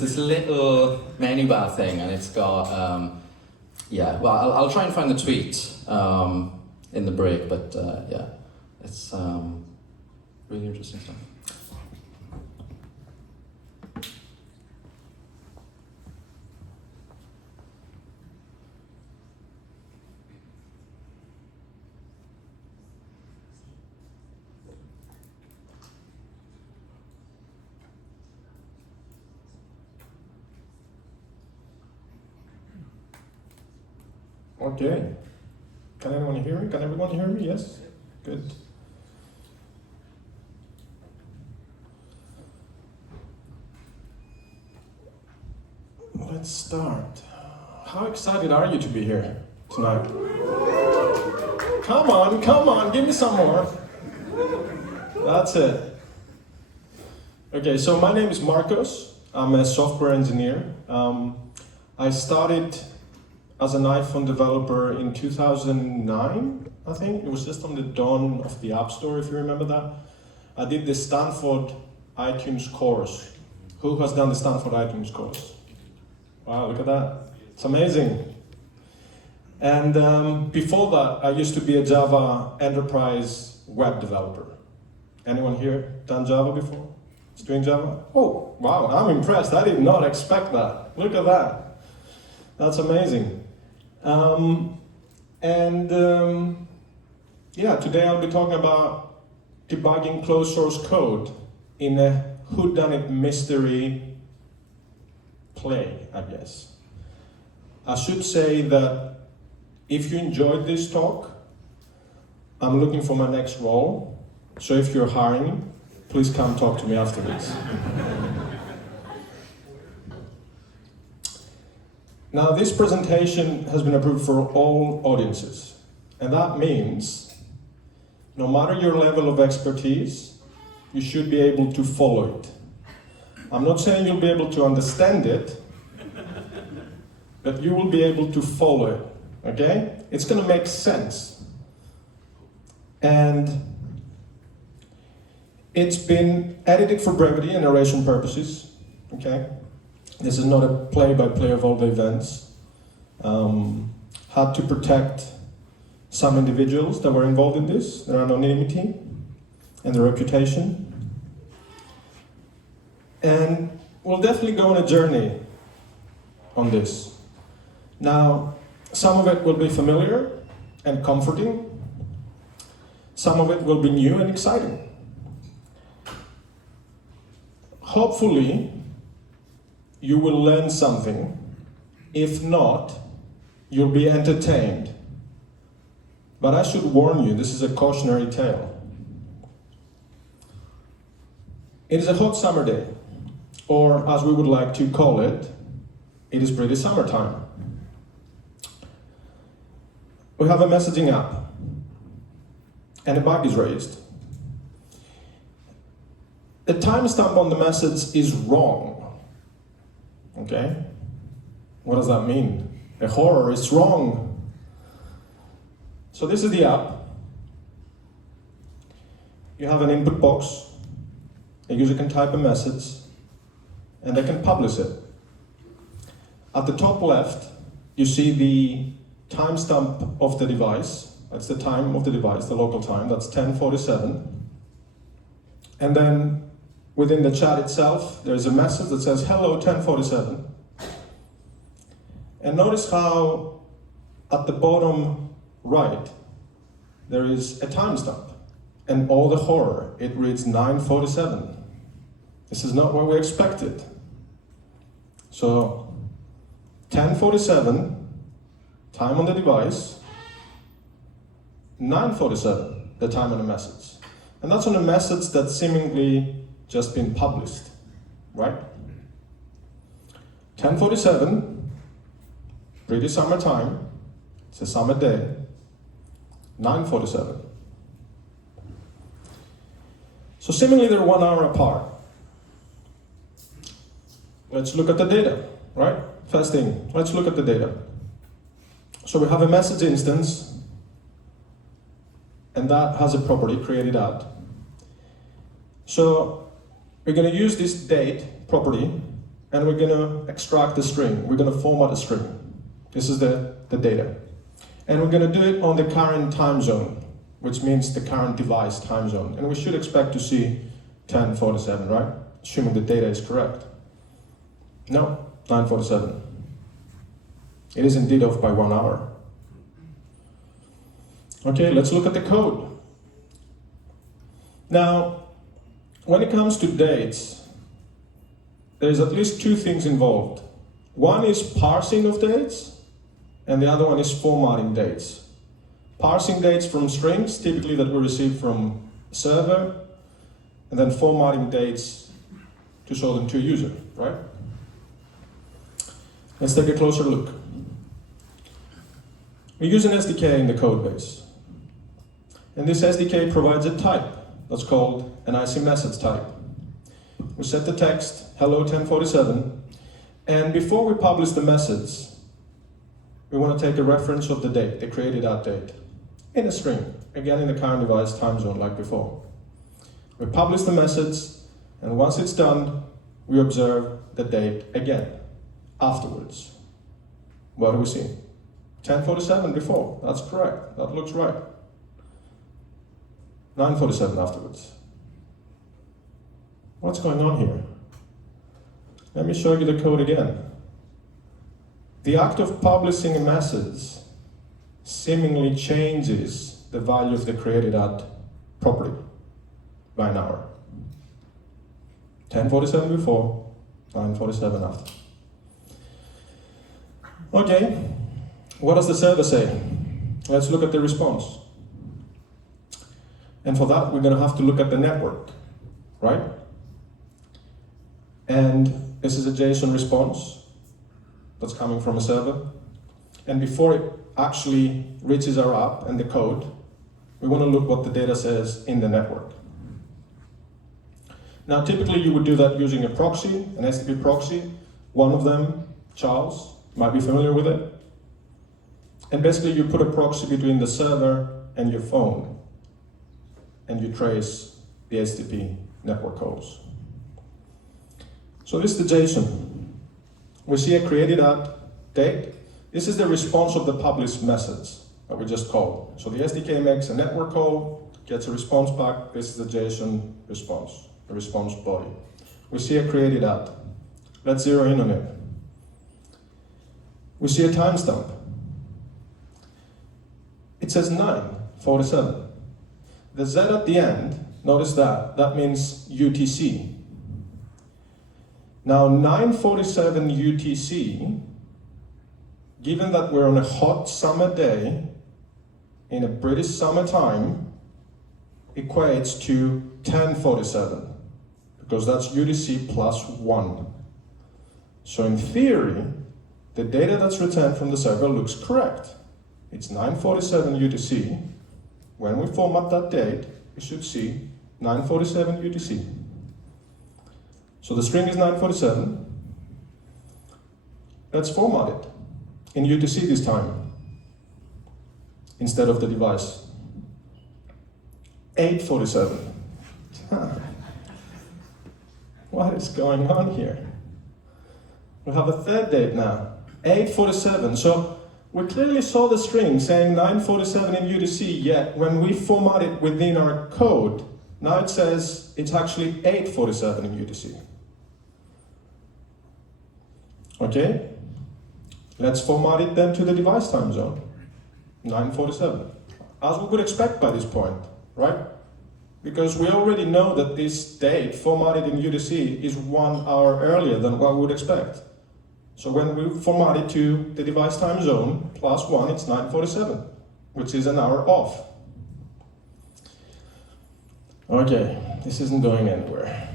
This little menu bar thing, and it's got, yeah, well, I'll try and find the tweet in the break, but yeah, it's really interesting stuff. Okay. Can anyone hear me? Can everyone hear me? Yes? Good. Let's start. How excited are you to be here tonight? Come on, give me some more. That's it. Okay, so my name is Marcos. I'm a software engineer. I started as an iPhone developer in 2009, I think. It was just on the dawn of the App Store, if you remember that. I did the Stanford iTunes course. Who has done the Stanford iTunes course? Wow, look at that. It's amazing. And before that, I used to be a Java enterprise web developer. Anyone here done Java before? Is doing Java? Oh, wow, I'm impressed. I did not expect that. Look at that. That's amazing. Yeah, today I'll be talking about debugging closed source code in a whodunit mystery play, I guess. I should say that if you enjoyed this talk, I'm looking for my next role. So if you're hiring, please come talk to me after this. Now, this presentation has been approved for all audiences, and that means no matter your level of expertise, you should be able to follow it. I'm not saying you'll be able to understand it, but you will be able to follow it, okay? It's going to make sense. And it's been edited for brevity and narration purposes, okay? This is not a play-by-play of all the events. Had to protect some individuals that were involved in this, their anonymity and their reputation. And we'll definitely go on a journey on this. Now, some of it will be familiar and comforting. Some of it will be new and exciting. Hopefully, you will learn something. If not, you'll be entertained. But I should warn you, this is a cautionary tale. It is a hot summer day, or as we would like to call it, it is pretty summertime. We have a messaging app, and a bug is raised. The timestamp on the message is wrong. Okay? What does that mean? A horror, it's wrong. So this is the app. You have an input box. A user can type a message, and they can publish it. At the top left, you see the timestamp of the device. That's the time of the device, the local time. That's 10:47. And then within the chat itself, there's a message that says, hello, 10:47. And notice how at the bottom right, there is a timestamp. And all the horror, it reads 9:47. This is not what we expected. So, 10:47, time on the device, 9:47, the time on the message. And that's on a message that's seemingly just been published, right? 10:47, pretty summertime, it's a summer day, 9:47. So seemingly they're 1 hour apart. Let's look at the data, right? First thing, let's look at the data. So we have a message instance, and that has a property created out. So we're going to use this date property and we're going to extract the string. We're going to format a string. This is the data. And we're going to do it on the current time zone, which means the current device time zone. And we should expect to see 1047, right? Assuming the data is correct. No, 947. It is indeed off by 1 hour. Okay, let's look at the code. Now, when it comes to dates, there's at least two things involved. One is parsing of dates, and the other one is formatting dates. Parsing dates from strings, typically that we receive from a server, and then formatting dates to show them to a user, right? Let's take a closer look. We use an SDK in the code base. And this SDK provides a type that's called an IC message type. We set the text, hello 1047, and before we publish the message, we want to take a reference of the date, the created at date, in a string, again in the current device time zone like before. We publish the message, and once it's done, we observe the date again, afterwards. What do we see? 1047 before, that's correct, that looks right. 947 afterwards. What's going on here? Let me show you the code again. The act of publishing a message seemingly changes the value of the created at property by an hour. 1047 before, 947 after. Okay, what does the server say? Let's look at the response. And for that, we're going to have to look at the network, right? And this is a JSON response that's coming from a server. And before it actually reaches our app and the code, we want to look what the data says in the network. Now, typically you would do that using a proxy, an STP proxy. One of them, Charles, might be familiar with it. And basically you put a proxy between the server and your phone, and you trace the HTTP network calls. So this is the JSON. We see a created at date. This is the response of the published message that we just called. So the SDK makes a network call, gets a response back. This is the JSON response, the response body. We see a created at. Let's zero in on it. We see a timestamp. It says 9:47. The Z at the end, notice that means UTC. Now 9:47 UTC, given that we're on a hot summer day in a British summertime, equates to 10:47, because that's UTC plus 1. So in theory, the data that's returned from the server looks correct. It's 9:47 UTC. When we format that date, we should see 9:47 UTC. So the string is 9:47. Let's format it in UTC this time, instead of the device. 8:47. What is going on here? We have a third date now, 8:47. So we clearly saw the string saying 9:47 in UTC, yet when we format it within our code, now it says it's actually 8:47 in UTC. Okay, let's format it then to the device time zone, 9:47, as we would expect by this point, right? Because we already know that this date formatted in UTC is 1 hour earlier than what we would expect. So when we format it to the device time zone plus 1, it's 9:47, which is an hour off. Okay, this isn't going anywhere.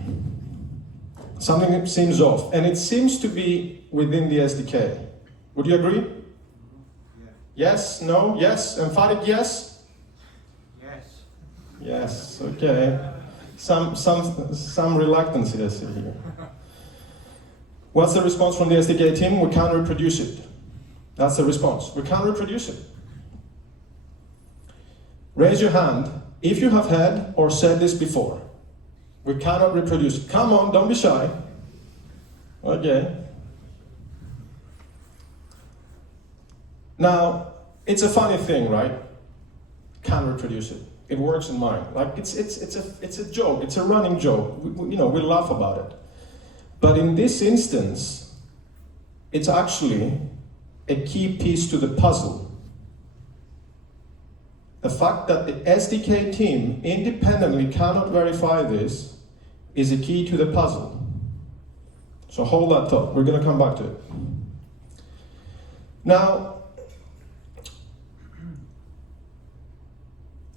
Something seems off, and it seems to be within the SDK. Would you agree? Yeah. Yes? No? Yes? Emphatic yes? Yes. Yes, okay. Some reluctance here. What's the response from the SDK team? We can't reproduce it. That's the response. We can't reproduce it. Raise your hand if you have heard or said this before. We cannot reproduce it. Come on, don't be shy. Okay. Now, it's a funny thing, right? Can't reproduce it. It works in mine. Like it's a joke. It's a running joke. We laugh about it. But in this instance, it's actually a key piece to the puzzle. The fact that the SDK team independently cannot verify this is a key to the puzzle. So hold that thought. We're going to come back to it. Now,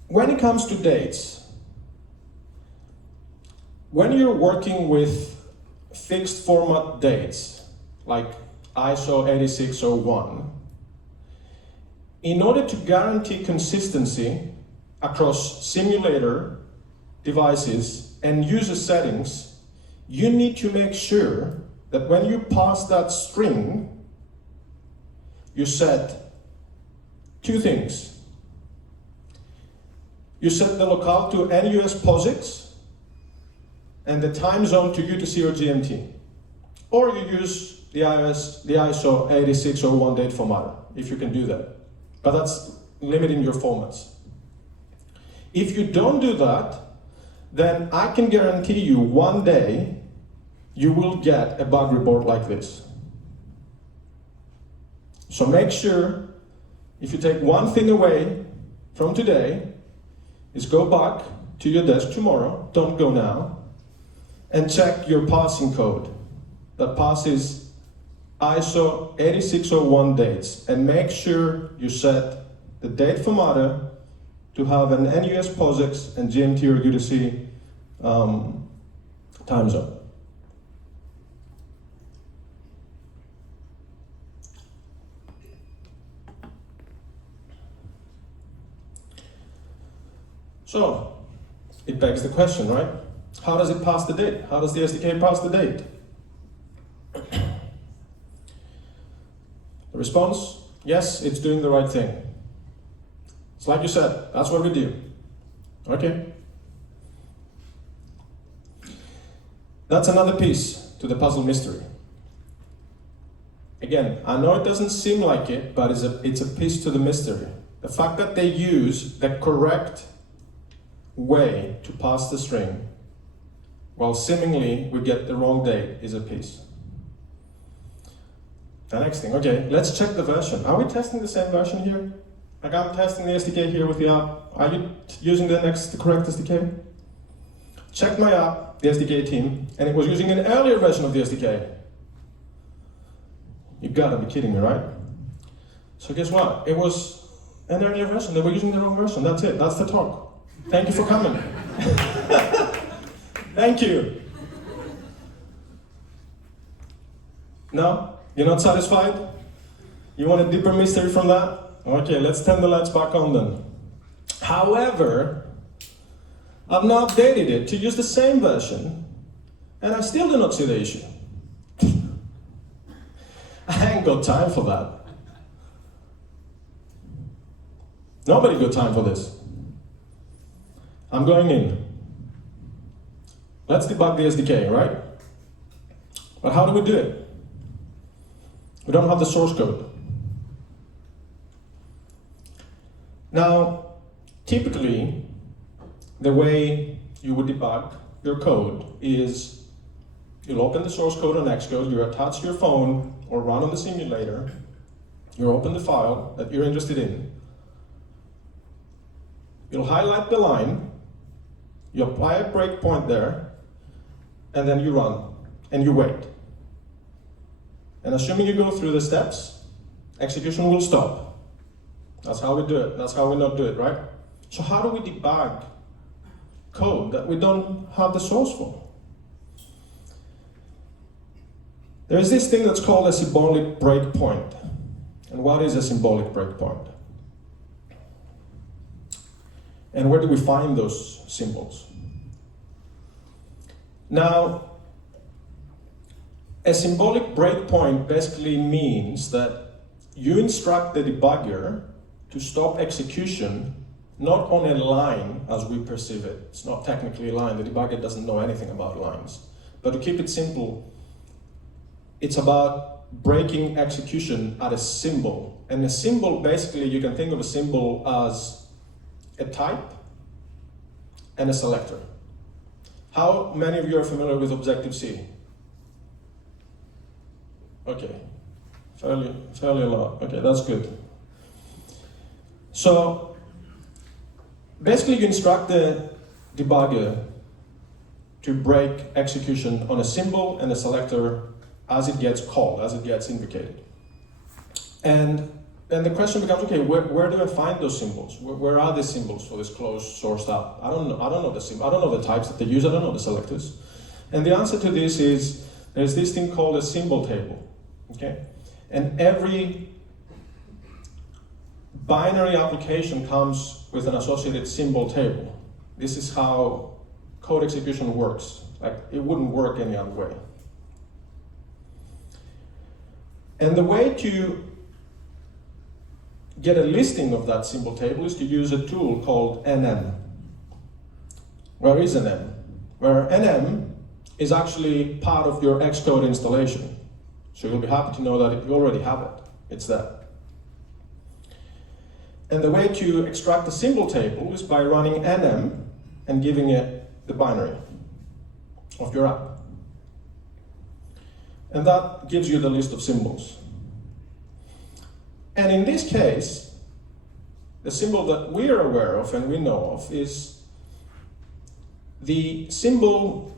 when it comes to dates, when you're working with fixed format dates, like ISO 8601, in order to guarantee consistency across simulator devices and user settings, you need to make sure that when you pass that string, you set two things. You set the locale to NUS POSIX and the time zone to UTC or GMT. Or you use the ISO 8601 date formatter, if you can do that. But that's limiting your formats. If you don't do that, then I can guarantee you one day you will get a bug report like this. So make sure, if you take one thing away from today, is go back to your desk tomorrow, don't go now, and check your passing code that passes ISO 8601 dates, and make sure you set the date formatter to have an NUS POSIX and GMT or UTC time zone. So, it begs the question, right? How does it pass the date? How does the SDK pass the date? The response, yes, it's doing the right thing. It's like you said, that's what we do. Okay. That's another piece to the puzzle mystery. Again, I know it doesn't seem like it, but it's a piece to the mystery. The fact that they use the correct way to pass the string, while seemingly we get the wrong date, is a piece. The next thing, okay, let's check the version. Are we testing the same version here? Like I'm testing the SDK here with the app. Are you using the correct SDK? Checked my app, the SDK team, and it was using an earlier version of the SDK. You gotta be kidding me, right? So guess what? It was an earlier version. They were using the wrong version. That's it. That's the talk. Thank you for coming. Thank you. No? You're not satisfied? You want a deeper mystery from that? Okay, let's turn the lights back on then. However, I've now updated it to use the same version, and I still do not see the issue. I ain't got time for that. Nobody got time for this. I'm going in. Let's debug the SDK, right? But how do we do it? We don't have the source code. Now, typically, the way you would debug your code is you'll open the source code on Xcode, you attach your phone or run on the simulator, you open the file that you're interested in, you'll highlight the line, you apply a breakpoint there, and then you run, and you wait. And assuming you go through the steps, execution will stop. That's how we do it. That's how we not do it, right? So how do we debug code that we don't have the source for? There is this thing that's called a symbolic breakpoint. And what is a symbolic breakpoint? And where do we find those symbols? Now, a symbolic breakpoint basically means that you instruct the debugger to stop execution not on a line as we perceive it. It's not technically a line. The debugger doesn't know anything about lines. But to keep it simple, it's about breaking execution at a symbol. And a symbol, basically, you can think of a symbol as a type and a selector. How many of you are familiar with Objective-C? Okay, fairly a lot. Okay, that's good. So, basically you instruct the debugger to break execution on a symbol and a selector as it gets called, as it gets invocated. And then the question becomes, okay, where do I find those symbols? Where are the symbols for this closed sourced app? I don't know the symbol. I don't know the types that they use. I don't know the selectors. And the answer to this is there's this thing called a symbol table. Okay, and every binary application comes with an associated symbol table. This is how code execution works. Like, it wouldn't work any other way. And the way to get a listing of that symbol table is to use a tool called NM. Where is NM? Where NM is actually part of your Xcode installation. So you'll be happy to know that you already have it. It's there. And the way to extract the symbol table is by running NM and giving it the binary of your app. And that gives you the list of symbols. And in this case, the symbol that we are aware of and we know of is the symbol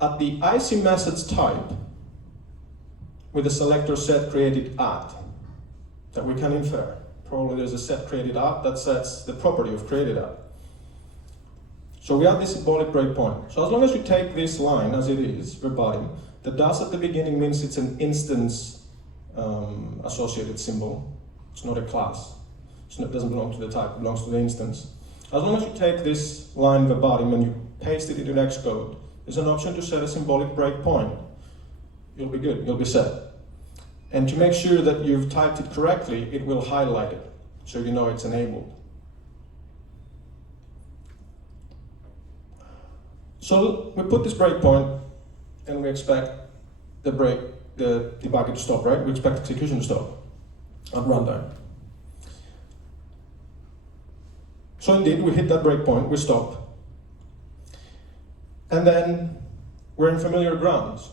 at the IC message type with a selector set created at that we can infer. Probably there's a set created at that sets the property of created at. So we have this symbolic breakpoint. So as long as you take this line as it is, verbatim, the dash at the beginning means it's an instance associated symbol. It's not a class. It doesn't belong to the type, it belongs to the instance. As long as you take this line verbatim and you paste it into Xcode, there's an option to set a symbolic breakpoint. You'll be good, you'll be set. And to make sure that you've typed it correctly, it will highlight it, so you know it's enabled. So we put this breakpoint, and we expect the debugger to stop, right? We expect execution to stop at runtime. So indeed, we hit that breakpoint, we stop. And then we're in familiar grounds.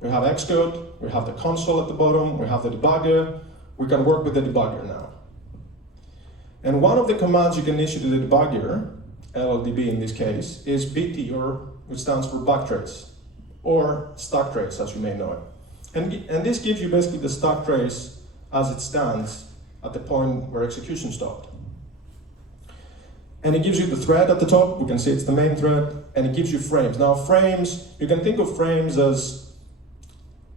We have Xcode, we have the console at the bottom, we have the debugger, we can work with the debugger now. And one of the commands you can issue to the debugger, LLDB in this case, is BT, which stands for backtrace, or stack trace, as you may know it. And this gives you basically the stack trace as it stands at the point where execution stopped. And it gives you the thread at the top, we can see it's the main thread, and it gives you frames. Now frames, you can think of frames as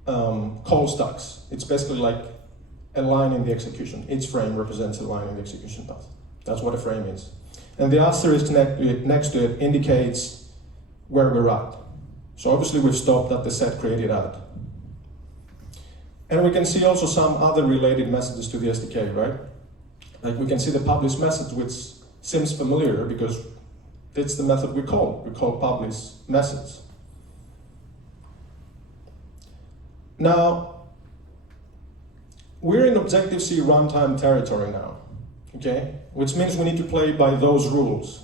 call stacks. It's basically like a line in the execution. Each frame represents a line in the execution path. That's what a frame is. And the asterisk next to it indicates where we're at. So obviously we've stopped at the set created at. And we can see also some other related messages to the SDK, right? Like we can see the publish message, which seems familiar because it's the method we call. We call publish message. Now, we're in Objective-C runtime territory now, okay? Which means we need to play by those rules.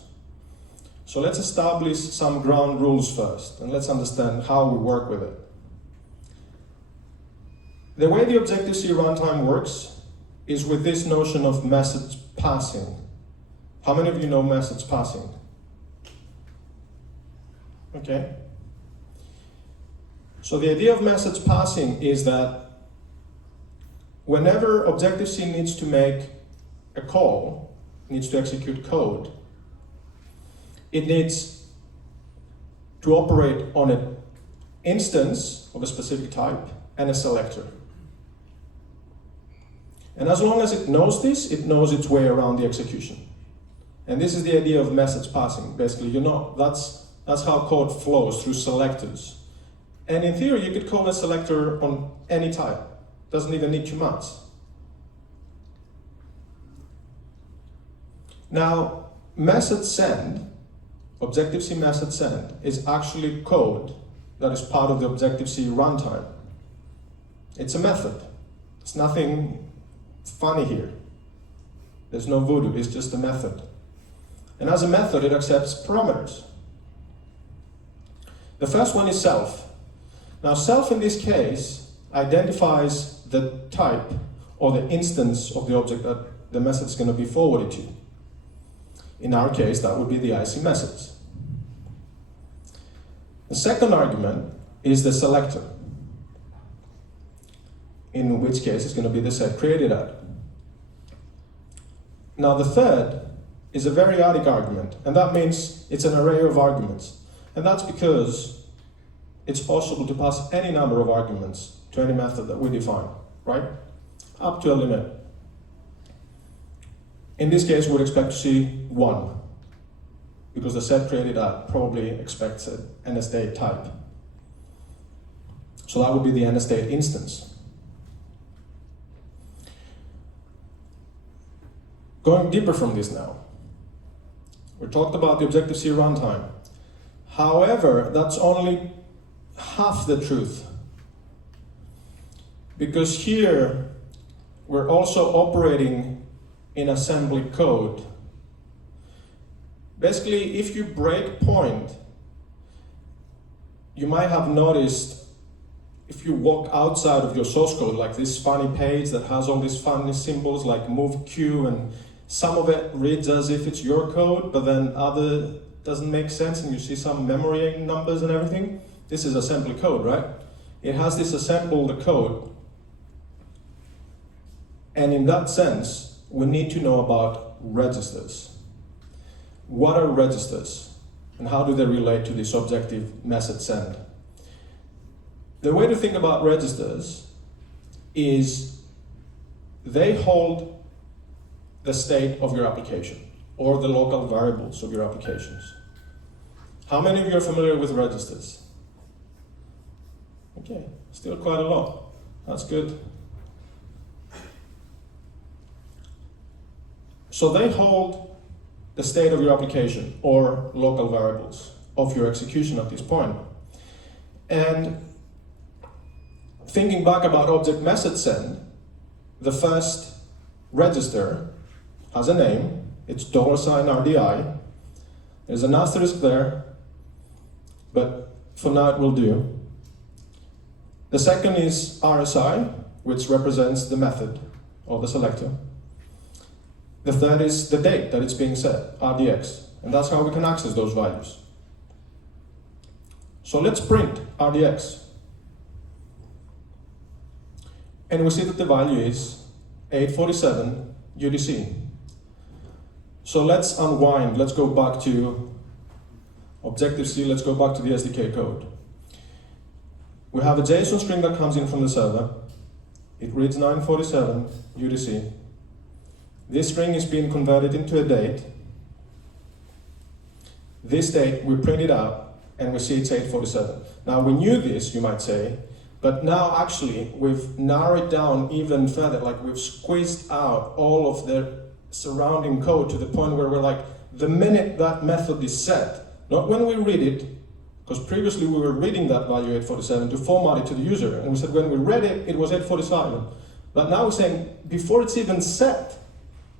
So let's establish some ground rules first, and let's understand how we work with it. The way the Objective-C runtime works is with this notion of message passing. How many of you know message passing? Okay. So the idea of message passing is that whenever Objective-C needs to make a call, needs to execute code, it needs to operate on an instance of a specific type and a selector. And as long as it knows this, it knows its way around the execution. And this is the idea of message passing. Basically, that's how code flows, through selectors. And in theory, you could call a selector on any type. Doesn't even need commands. Now, message send, Objective-C message send, is actually code that is part of the Objective-C runtime. It's a method. It's nothing funny here. There's no voodoo, it's just a method. And as a method, it accepts parameters. The first one is self. Now, self in this case identifies the type or the instance of the object that the method is going to be forwarded to. In our case, that would be the IC methods. The second argument is the selector, in which case it's going to be the set created at. Now, the third is a variadic argument, and that means it's an array of arguments. And that's because it's possible to pass any number of arguments to any method that we define, right? Up to a limit. In this case, we'd expect to see 1, because the set created at probably expects an NSDate type. So that would be the NSDate instance. Going deeper from this now, we talked about the Objective-C runtime. However, that's only half the truth. Because here, we're also operating in assembly code. Basically, if you break point, you might have noticed if you walk outside of your source code, like this funny page that has all these funny symbols like move Q, and some of it reads as if it's your code, but then other doesn't make sense, and you see some memory numbers and everything. This is assembly code, right? It has this assembled code. And in that sense, we need to know about registers. What are registers? And how do they relate to this objective message send? The way to think about registers is they hold the state of your application or the local variables of your applications. How many of you are familiar with registers? Okay, still quite a lot. That's good. So they hold the state of your application or local variables of your execution at this point. And thinking back about object message send, the first register has a name, it's $RDI. There's an asterisk there, but for now it will do. The second is RSI, which represents the method or the selector. The third is the date that it's being set, RDX, and that's how we can access those values. So let's print RDX. And we see that the value is 847 UDC. So let's unwind, let's go back to Objective-C, let's go back to the SDK code. We have a JSON string that comes in from the server. It reads 947 UDC. This string is being converted into a date. This date, we print it out, and we see it's 847. Now, we knew this, you might say, but now actually we've narrowed down even further, like we've squeezed out all of the surrounding code to the point where we're like, the minute that method is set, not when we read it, because previously we were reading that value 847 to format it to the user, and we said when we read it, it was 847. But now we're saying before it's even set,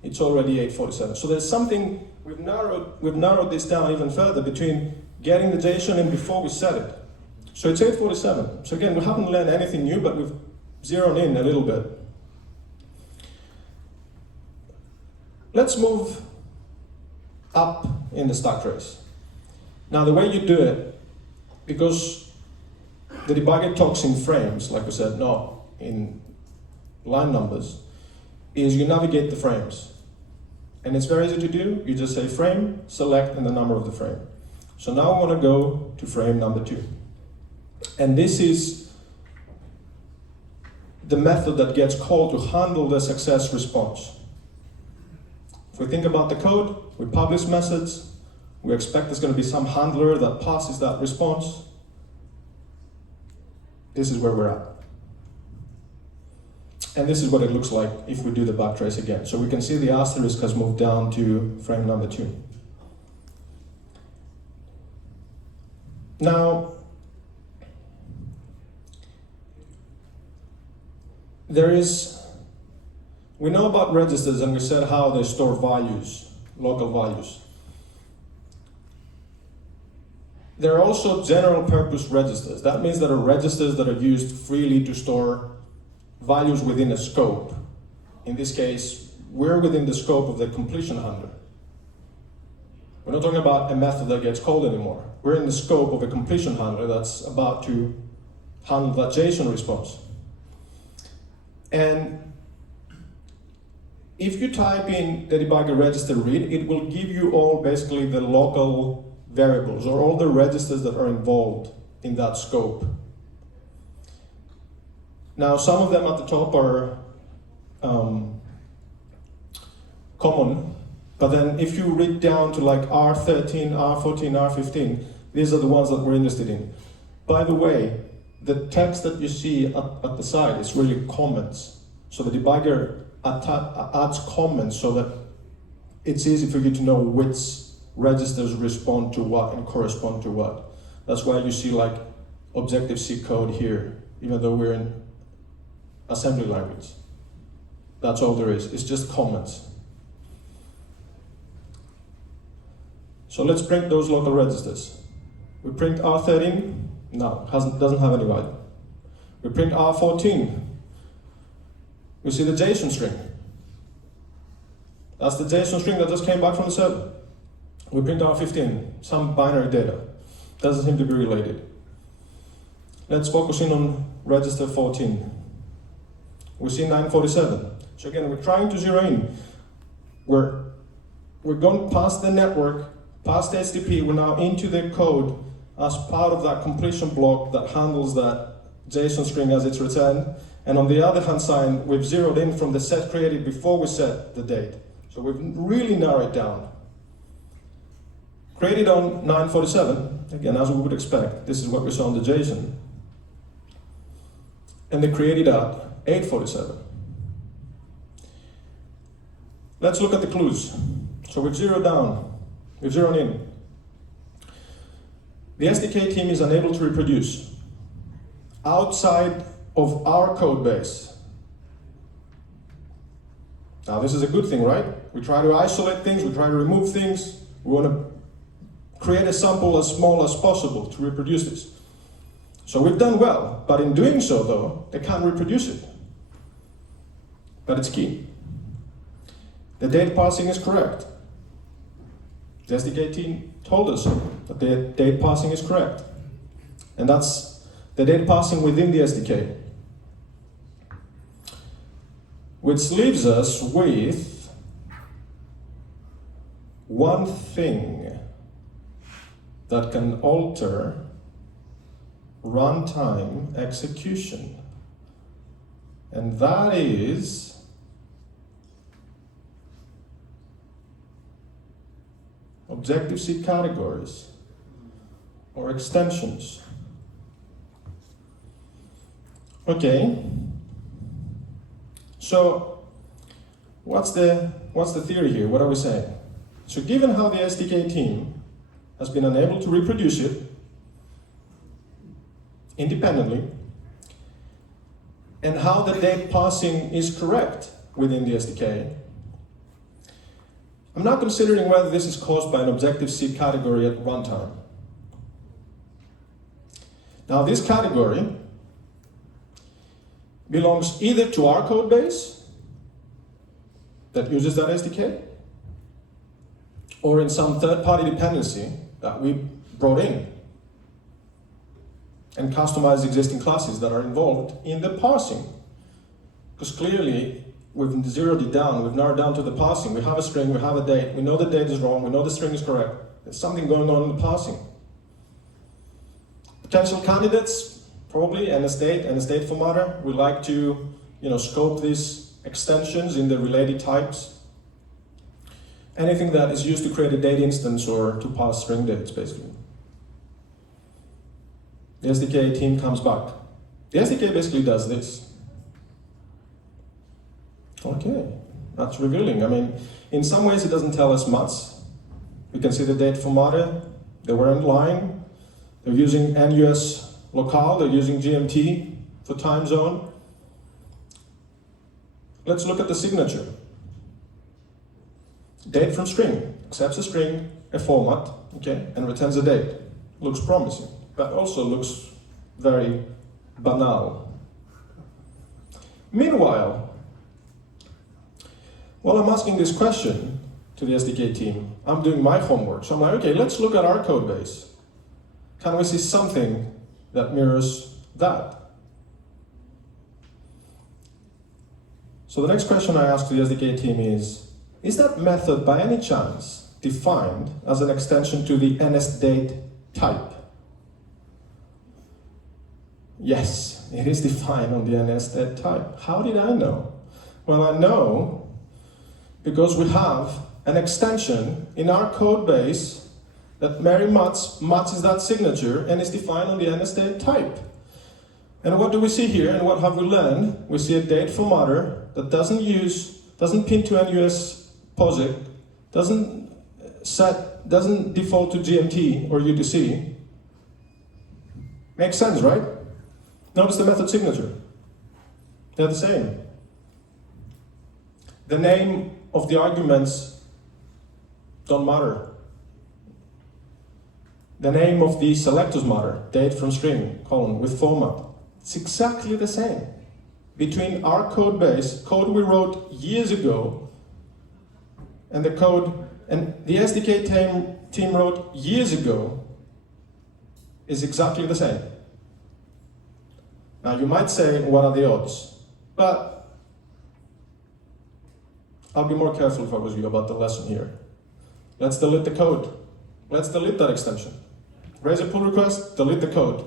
it's already 847. So there's something, we've narrowed this down even further between getting the JSON in before we set it. So it's 847. So again, we haven't learned anything new, but we've zeroed in a little bit. Let's move up in the stack trace. Now the way you do it, because the debugger talks in frames, like we said, not in line numbers, is you navigate the frames. And it's very easy to do. You just say frame, select, and the number of the frame. So now I want to go to frame number 2. And this is the method that gets called to handle the success response. If we think about the code, we publish methods, we expect there's going to be some handler that passes that response. This is where we're at. And this is what it looks like if we do the backtrace again. So we can see the asterisk has moved down to frame number 2. Now, we know about registers and we said how they store values, local values. There are also general purpose registers. That means there are registers that are used freely to store values within a scope. In this case, we're within the scope of the completion handler. We're not talking about a method that gets called anymore. We're in the scope of a completion handler that's about to handle that JSON response. And if you type in the debugger register read, it will give you all basically the local variables or all the registers that are involved in that scope. Now, some of them at the top are common, but then if you read down to like R13, R14, R15, these are the ones that we're interested in. By the way, the text that you see at the side is really comments. So the debugger adds comments so that it's easy for you to know which registers respond to what and correspond to what. That's why you see like Objective-C code here, even though we're in assembly language. That's all there is. It's just comments. So let's print those local registers. We print R13, no, doesn't have any value. We print R14. We see the JSON string. That's the JSON string that just came back from the server. We print R15, some binary data. Doesn't seem to be related. Let's focus in on register 14. We see 947. So again, we're trying to zero in. We're going past the network, past HTTP, we're now into the code as part of that completion block that handles that JSON string as it's returned. And on the other hand side, we've zeroed in from the set created before we set the date. So we've really narrowed it down. Created on 947, again, as we would expect, this is what we saw on the JSON. And they created at 847. Let's look at the clues. So we've zeroed down, we've zeroed in. The SDK team is unable to reproduce outside of our code base. Now this is a good thing, right? We try to isolate things, we try to remove things, we want to create a sample as small as possible to reproduce this. So we've done well, but in doing so though, they can't reproduce it. But it's key. The date parsing is correct. The SDK team told us that the date parsing is correct. And that's the date parsing within the SDK. Which leaves us with one thing that can alter runtime execution. And that is Objective-C categories or extensions. Okay. So what's the theory here? What are we saying? So given how the SDK team has been unable to reproduce it independently, and how the date parsing is correct within the SDK, I'm now considering whether this is caused by an Objective-C category at runtime. Now this category belongs either to our code base that uses that SDK, or in some third-party dependency that we brought in and customized existing classes that are involved in the parsing. Because clearly, we've zeroed it down, we've narrowed down to the parsing. We have a string, we have a date, we know the date is wrong, we know the string is correct. There's something going on in the parsing. Potential candidates, probably, and a state formatter. We like to, scope these extensions in the related types. Anything that is used to create a date instance or to parse string dates, basically. The SDK team comes back. The SDK basically does this. Okay, that's revealing. I mean, in some ways it doesn't tell us much. We can see the date formatter, they weren't lying. They're using NUS locale, they're using GMT for time zone. let's look at the signature. Date from string, accepts a string, a format, okay, and returns a date. Looks promising, but also looks very banal. Meanwhile, while I'm asking this question to the SDK team, I'm doing my homework. So I'm like, okay, let's look at our code base. Can we see something that mirrors that? So the next question I ask to the SDK team is that method by any chance defined as an extension to the NSDate type? Yes, it is defined on the NSDate type. How did I know? Well, I know because we have an extension in our code base that very much matches that signature and is defined on the NSDate type. And what do we see here, and what have we learned? We see a date formatter that doesn't pin to NUS POSIX, doesn't default to GMT or UTC. Makes sense, right? Notice the method signature. They're the same. The name of the arguments don't matter. The name of the selectors matter. Date from string, colon, with format. It's exactly the same. Between our code base, code we wrote years ago, and the code and the SDK team wrote years ago, is exactly the same. Now you might say, what are the odds? But I'll be more careful if I was you about the lesson here. Let's delete the code. Let's delete that extension. Raise a pull request, delete the code.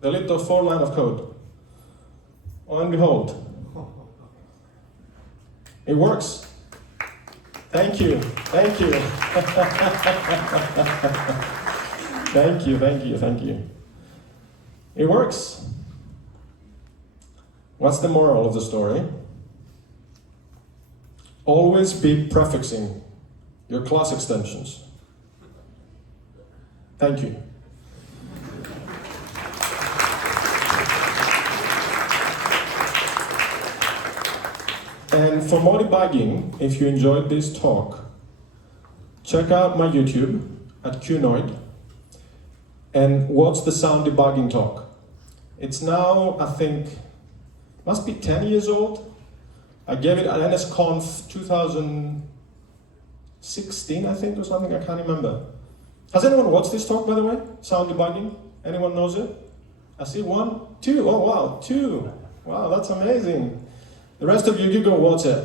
Delete the 4 line of code. Lo and behold, it works. Thank you, thank you. Thank you. It works. What's the moral of the story? Always be prefixing your class extensions. Thank you. And for more debugging, if you enjoyed this talk, check out my YouTube at whodunnit and watch the sound debugging talk. It's now, I think, must be 10 years old. I gave it at NSConf 2016, I think, or something, I can't remember. Has anyone watched this talk, by the way? Sound debugging? Anyone knows it? I see 1, 2, oh wow, 2. Wow, that's amazing. The rest of you, you go watch it.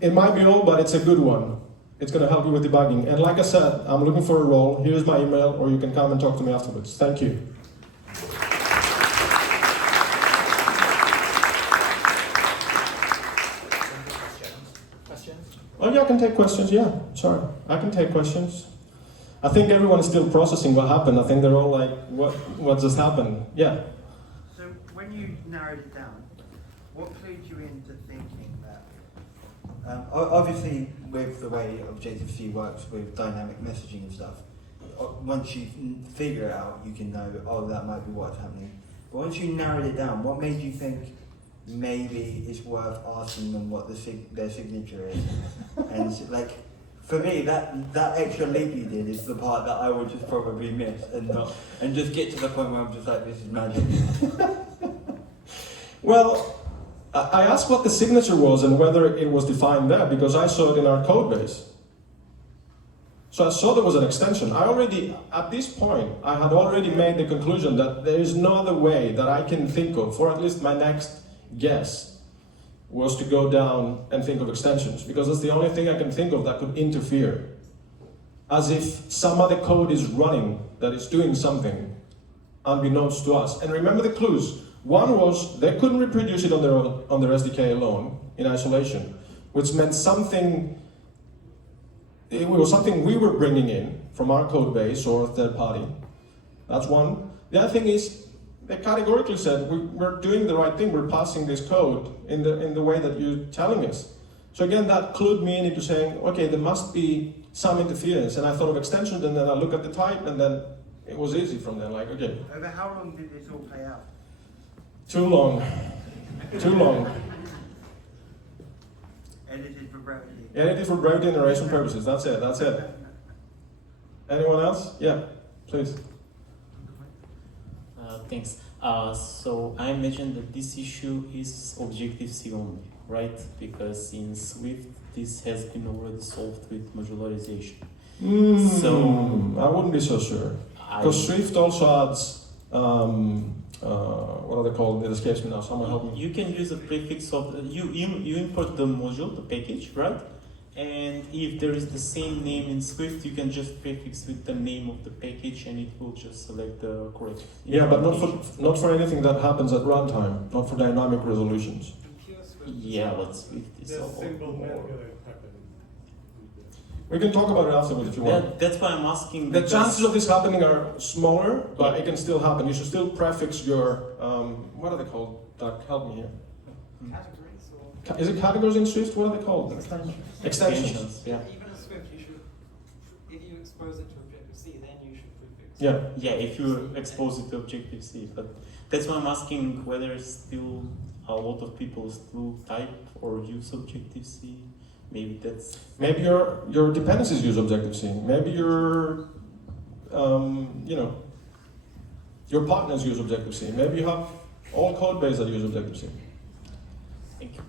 It might be old, but it's a good one. It's going to help you with debugging. And like I said, I'm looking for a role. Here's my email, or you can come and talk to me afterwards. Thank you. Questions? Oh yeah, I can take questions, yeah, sure. I can take questions. I think everyone is still processing what happened. I think they're all like, what just happened? Yeah. So when you narrowed it down, what clued you into thinking that? Obviously, with the way Objective-C works with dynamic messaging and stuff, once you figure it out, you can know, oh, that might be what's happening. But once you narrowed it down, what made you think maybe it's worth asking them what their signature is? And like, for me, that extra leap you did is the part that I would just probably miss and just get to the point where I'm just like, this is magic. Well, I asked what the signature was and whether it was defined there because I saw it in our code base. So I saw there was an extension. At this point, I had already made the conclusion that there is no other way that I can think of, for at least my next guess, was to go down and think of extensions, because that's the only thing I can think of that could interfere. As if some other code is running that is doing something unbeknownst to us. And remember the clues. One was they couldn't reproduce it on their SDK alone, in isolation, which meant it was something we were bringing in from our code base or third party. That's one. The other thing is, they categorically said, we're doing the right thing, we're passing this code in the way that you're telling us. So again, that clued me into saying, okay, there must be some interference. And I thought of extensions, and then I look at the type, and then it was easy from there, like, okay. Over how long did this all play out? Too long. Too long. Edited for brevity. Edited for brevity and narration purposes. That's it. That's it. Anyone else? Yeah, please. Thanks. So I imagine that this issue is Objective-C only, right? Because in Swift, this has been already solved with modularization. So I wouldn't be so sure. Because Swift also adds, what are they called? It escapes me now. Someone help me. You can use a prefix of you import the module, the package, right? And if there is the same name in Swift, you can just prefix with the name of the package, and it will just select the correct. Yeah, but not for anything that happens at runtime, not for dynamic resolutions. Yeah, but Swift is a lot more. We can talk about it afterwards if you want. That's why I'm asking. The because- chances of this happening are smaller, but it can still happen. You should still prefix your, what are they called? Doug, help me here. Categories or Is it categories in Swift? What are they called? Extensions. Yeah. even in Swift, you should, if you expose it to Objective-C, then you should prefix. Yeah. Yeah, if you expose it to Objective-C, but that's why I'm asking whether still a lot of people still type or use Objective-C. Maybe that's Maybe your dependencies use Objective-C. Maybe your, your partners use Objective-C. Maybe you have all code base that use Objective-C. thank you.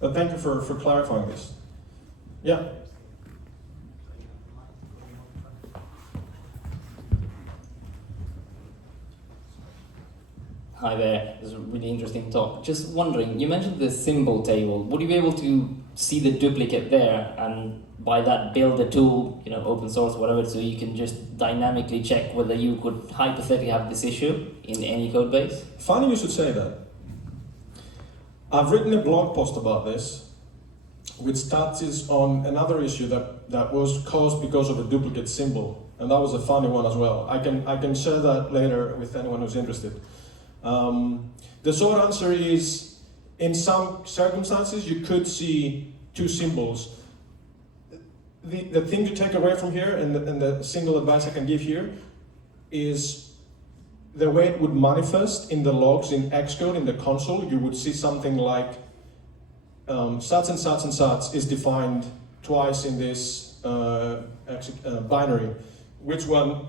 But thank you for clarifying this. Yeah. Hi there, it was a really interesting talk. Just wondering, you mentioned the symbol table. Would you be able to see the duplicate there and by that build a tool, open source, whatever, so you can just dynamically check whether you could hypothetically have this issue in any code base? Funny you should say that. I've written a blog post about this, which touches on another issue that was caused because of a duplicate symbol, and that was a funny one as well. I can share that later with anyone who's interested. The short answer is, in some circumstances, you could see two symbols. The thing to take away from here, and the single advice I can give here, is the way it would manifest in the logs in Xcode, in the console. You would see something like such and such and such is defined twice in this binary. Which one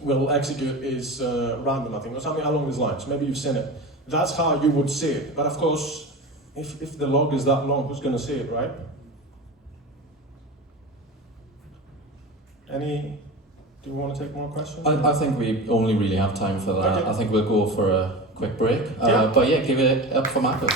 will execute is random, I think, or something along these lines. Maybe you've seen it. That's how you would see it. But of course, if the log is that long, who's going to see it, right? Do you want to take more questions? I think we only really have time for that. Okay. I think we'll go for a quick break. Yeah. But yeah, give it up for Marcus.